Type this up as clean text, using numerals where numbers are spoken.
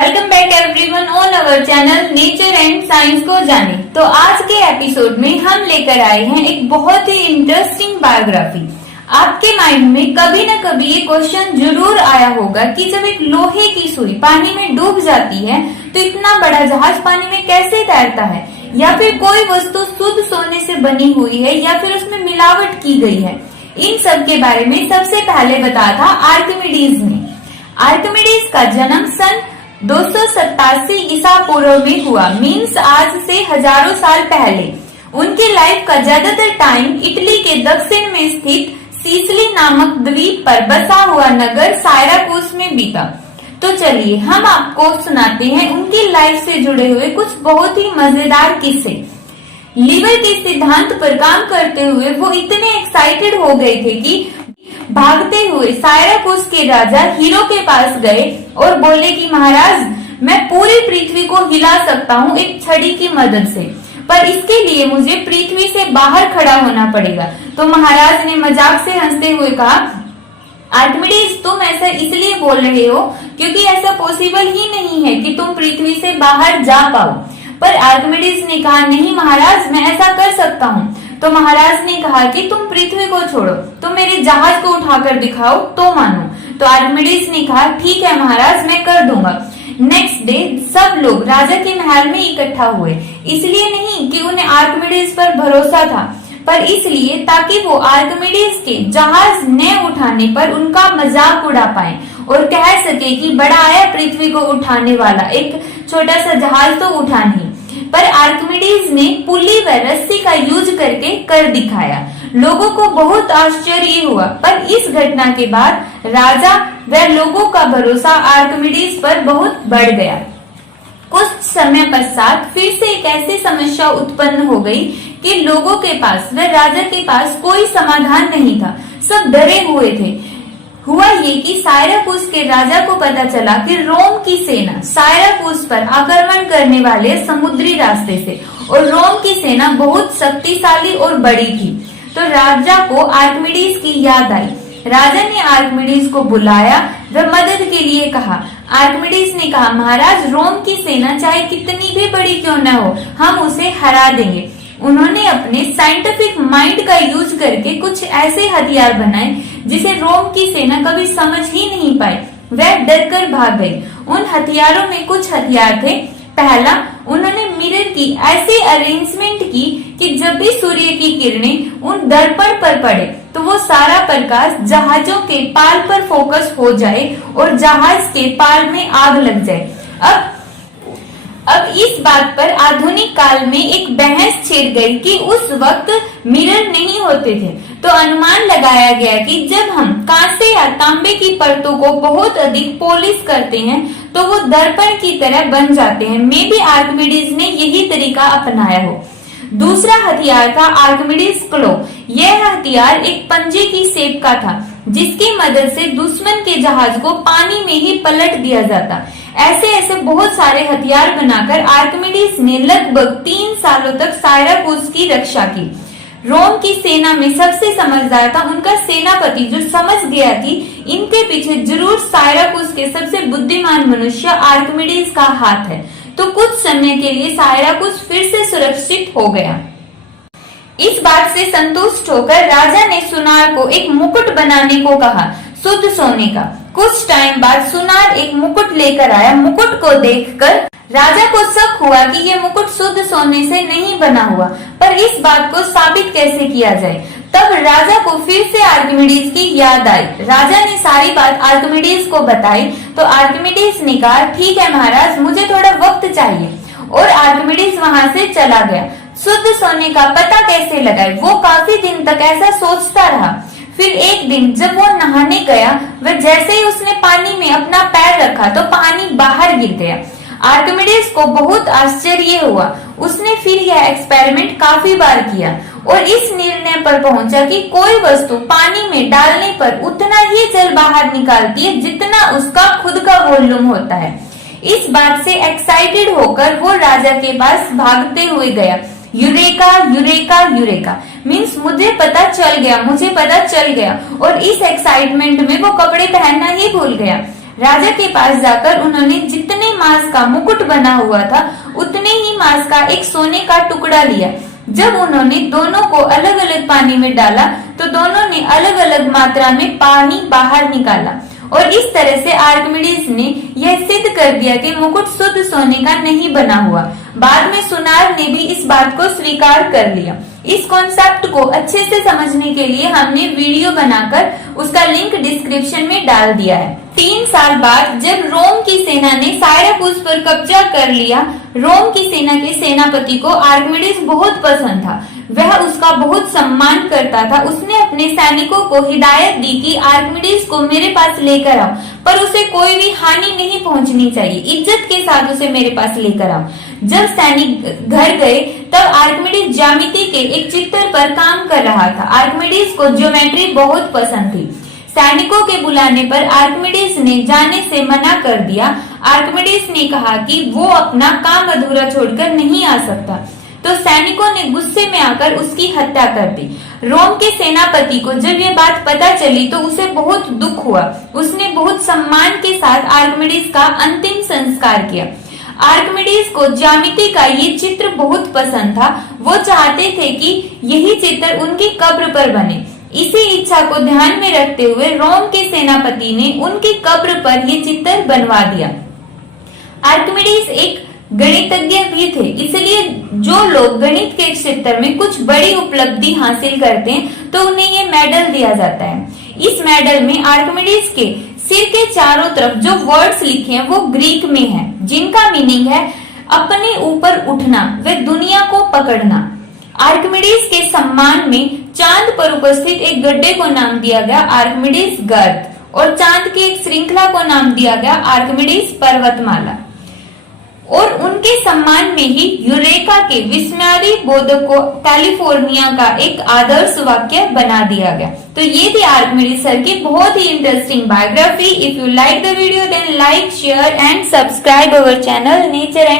Welcome back everyone on our channel nature and science को जाने। तो आज के एपिसोड में हम लेकर आए हैं एक बहुत ही इंटरेस्टिंग बायोग्राफी। आपके माइंड में कभी न कभी ये क्वेश्चन जरूर आया होगा कि जब एक लोहे की सुई पानी में डूब जाती है तो इतना बड़ा जहाज पानी में कैसे तैरता है, या फिर कोई वस्तु शुद्ध सोने से बनी हुई है या फिर उसमें मिलावट की गई है। इन सब के बारे में सबसे पहले बताया था आर्किमिडीज ने। आर्किमिडीज का जन्म सन 287 ईसा पूर्व में हुआ, मीन्स आज से हजारों साल पहले। उनके लाइफ का ज्यादातर टाइम इटली के दक्षिण में स्थित सिसिली नामक द्वीप पर बसा हुआ नगर सायराकूस में बीता। तो चलिए हम आपको सुनाते हैं उनकी लाइफ से जुड़े हुए कुछ बहुत ही मजेदार किस्से। लीवर के सिद्धांत पर काम करते हुए वो इतने एक्साइटेड हो गए थे कि भागते हुए सायराकूस के राजा हीरो के पास गए और बोले कि महाराज, मैं पूरी पृथ्वी को हिला सकता हूँ एक छड़ी की मदद से, पर इसके लिए मुझे पृथ्वी से बाहर खड़ा होना पड़ेगा। तो महाराज ने मजाक से हंसते हुए कहा, आर्किमिडीज, तुम ऐसा इसलिए बोल रहे हो क्योंकि ऐसा पॉसिबल ही नहीं है कि तुम पृथ्वी से बाहर जा पाओ। पर आर्किमिडीज ने कहा, नहीं महाराज, मैं ऐसा कर सकता हूँ। तो महाराज ने कहा कि तुम पृथ्वी को छोड़ो, तुम मेरे जहाज को उठाकर दिखाओ तो मानो। तो आर्किमिडीज ने कहा, ठीक है महाराज, मैं कर दूंगा। नेक्स्ट डे सब लोग राजा के महल में इकट्ठा हुए, इसलिए नहीं कि उन्हें आर्किमिडीज पर भरोसा था, पर इसलिए ताकि वो आर्किमिडीज के जहाज न उठाने पर उनका मजाक उड़ा पाए और कह सके कि बड़ा आया पृथ्वी को उठाने वाला, एक छोटा सा जहाज तो उठा नहीं। पर आर्किमिडीज ने पुली व रस्सी का यूज करके कर दिखाया। लोगों को बहुत आश्चर्य हुआ, पर इस घटना के बाद राजा व लोगों का भरोसा आर्किमिडीज पर बहुत बढ़ गया। कुछ समय पश्चात फिर से एक ऐसी समस्या उत्पन्न हो गई कि लोगों के पास व राजा के पास कोई समाधान नहीं था। सब डरे हुए थे। हुआ ये कि सायराकूस के राजा को पता चला कि रोम की सेना सायराकूस पर आक्रमण करने वाले समुद्री रास्ते से, और रोम की सेना बहुत शक्तिशाली और बड़ी थी। तो राजा को आर्किमिडीज की याद आई। राजा ने आर्किमिडीज को बुलाया व मदद के लिए कहा। आर्किमिडीज ने कहा, महाराज, रोम की सेना चाहे कितनी भी बड़ी क्यों न हो, हम उसे हरा देंगे। उन्होंने अपने साइंटिफिक माइंड का यूज करके कुछ ऐसे हथियार बनाए जिसे रोम की सेना कभी समझ ही नहीं पाई। वह डरकर भाग गई। उन हथियारों में कुछ हथियार थे। पहला, उन्होंने मिरर की ऐसी अरेंजमेंट की कि जब भी सूर्य की किरणें उन दर्पण पर पड़े तो वो सारा प्रकाश जहाजों के पाल पर फोकस हो जाए और जहाज के पाल में आग लग जाए। अब इस बात पर आधुनिक काल में एक बहस छिड़ गई कि उस वक्त मिरर नहीं होते थे। तो अनुमान लगाया गया कि जब हम कांसे या तांबे की परतों को बहुत अधिक पॉलिश करते हैं तो वो दर्पण की तरह बन जाते हैं। मे बी आर्किमिडीज ने यही तरीका अपनाया हो। दूसरा हथियार था आर्किमिडीज क्लो। यह हथियार एक पंजे की शेप का था जिसकी मदद से दुश्मन के जहाज को पानी में ही पलट दिया जाता। ऐसे बहुत सारे हथियार बनाकर आर्किमिडीज ने लगभग 3 सालों तक सायराकूस की रक्षा की। रोम की सेना में सबसे समझदार था उनका सेनापति, जो समझ गया कि इनके पीछे जरूर सायराकूस के सबसे बुद्धिमान मनुष्य आर्किमिडीज का हाथ है। तो कुछ समय के लिए सायराकूस फिर से सुरक्षित हो गया। इस बात से संतुष्ट होकर राजा ने सुनार को एक मुकुट बनाने को कहा, शुद्ध सोने का। कुछ टाइम बाद सुनार एक मुकुट लेकर आया। मुकुट को देखकर राजा को शक हुआ कि ये मुकुट शुद्ध सोने से नहीं बना हुआ, पर इस बात को साबित कैसे किया जाए। तब राजा को फिर से आर्किमिडीज की याद आई। राजा ने सारी बात आर्किमिडीज को बताई। तो आर्किमिडीज ने कहा, ठीक है महाराज, मुझे थोड़ा वक्त चाहिए, और आर्किमिडीज वहां से चला गया। शुद्ध सोने का पता कैसे लगाए, वो काफी दिन तक ऐसा सोचता रहा। फिर एक दिन जब वो नहाने गया, वह जैसे ही उसने पानी में अपना पैर रखा तो पानी बाहर गिर गया। आर्किमिडीज को बहुत आश्चर्य हुआ। उसने फिर यह एक्सपेरिमेंट काफी बार किया और इस निर्णय पर पहुंचा कि कोई वस्तु पानी में डालने पर उतना ही जल बाहर निकालती है जितना उसका खुद का वॉल्यूम होता है। इस बात से एक्साइटेड होकर वो राजा के पास भागते हुए गया। यूरेका यूरेका यूरेका मीन्स मुझे पता चल गया, मुझे पता चल गया। और इस एक्साइटमेंट में वो कपड़े पहनना ही भूल गया। राजा के पास जाकर उन्होंने जितने मांस का मुकुट बना हुआ था उतने ही मांस का एक सोने का टुकड़ा लिया। जब उन्होंने दोनों को अलग अलग पानी में डाला तो दोनों ने अलग अलग मात्रा में पानी बाहर निकाला और इस तरह से आर्किमिडीज ने यह सिद्ध कर दिया कि मुकुट शुद्ध सोने का नहीं बना हुआ। बाद में सुनार ने भी इस बात को स्वीकार कर लिया। इस कॉन्सेप्ट को अच्छे से समझने के लिए हमने वीडियो बनाकर उसका लिंक डिस्क्रिप्शन में डाल दिया है। 3 साल बाद जब रोम की सेना ने सायराकुस पर कब्जा कर लिया, रोम की सेना के सेनापति को आर्किमिडीज बहुत पसंद था। वह उसका बहुत सम्मान करता था। उसने अपने सैनिकों को हिदायत दी कि आर्किमिडीज को मेरे पास लेकर आओ, पर उसे कोई भी हानि नहीं पहुंचनी चाहिए। इज्जत के साथ उसे मेरे पास लेकर आओ। जब सैनिक घर गए तब आर्किमिडीज ज्यामिति के एक चित्र पर काम कर रहा था। आर्किमिडीज को ज्योमेट्री बहुत पसंद थी। सैनिकों के बुलाने पर आर्किमिडीज ने जाने से मना कर दिया। आर्किमिडीज ने कहा कि वो अपना काम अधूरा छोड़कर नहीं आ सकता, तो सैनिकों ने गुस्से में आकर उसकी हत्या कर दी। रोम के सेनापति को जब ये बात पता चली तो उसे बहुत दुख हुआ। उसने बहुत सम्मान के साथ आर्किमिडीज का अंतिम संस्कार किया। आर्किमिडीज को ज्यामिति का ये चित्र बहुत पसंद था। वो चाहते थे कि यही चित्र उनकी कब्र पर बने। इसी इच्छा को ध्यान में रखते हुए रोम के सेनापति ने उनकी कब्र पर ये चित्र बनवा दिया। आर्किमिडीज एक गणितज्ञ भी थे, इसलिए जो लोग गणित के क्षेत्र में कुछ बड़ी उपलब्धि हासिल करते हैं तो उन्हें ये मेडल दिया जाता है। इस मेडल में आर्किमिडीज के सिर के चारों तरफ जो वर्ड्स लिखे हैं वो ग्रीक में हैं, जिनका मीनिंग है अपने ऊपर उठना व दुनिया को पकड़ना। आर्किमिडीज के सम्मान में चांद पर उपस्थित एक गड्ढे को नाम दिया गया आर्किमिडीज गर्त और चांद की एक श्रृंखला को नाम दिया गया आर्किमिडीज पर्वतमाला। और उनके सम्मान में ही यूरेका के विस्मयादी बोधक को कैलिफोर्निया का एक आदर्श वाक्य बना दिया गया। तो ये थी आर्किमिडीज सर की बहुत ही interesting biography. If you like the video then like, share and subscribe our channel nature and